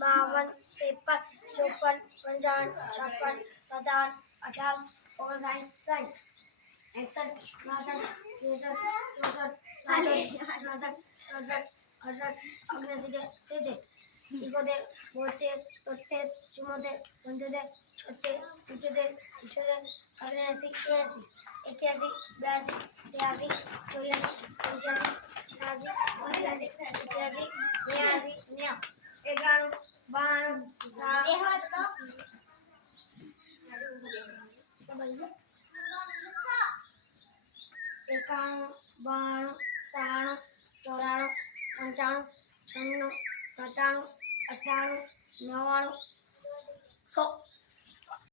बावन 53 54 55 56 57 58 59 60 61 62 63 64 65 66 67 68 69 70 71 72 73 74 75 76 77 78 79 80 81 82 83 84 85 86 87 88 89 91 92 93 94 95 96 97 98 99 100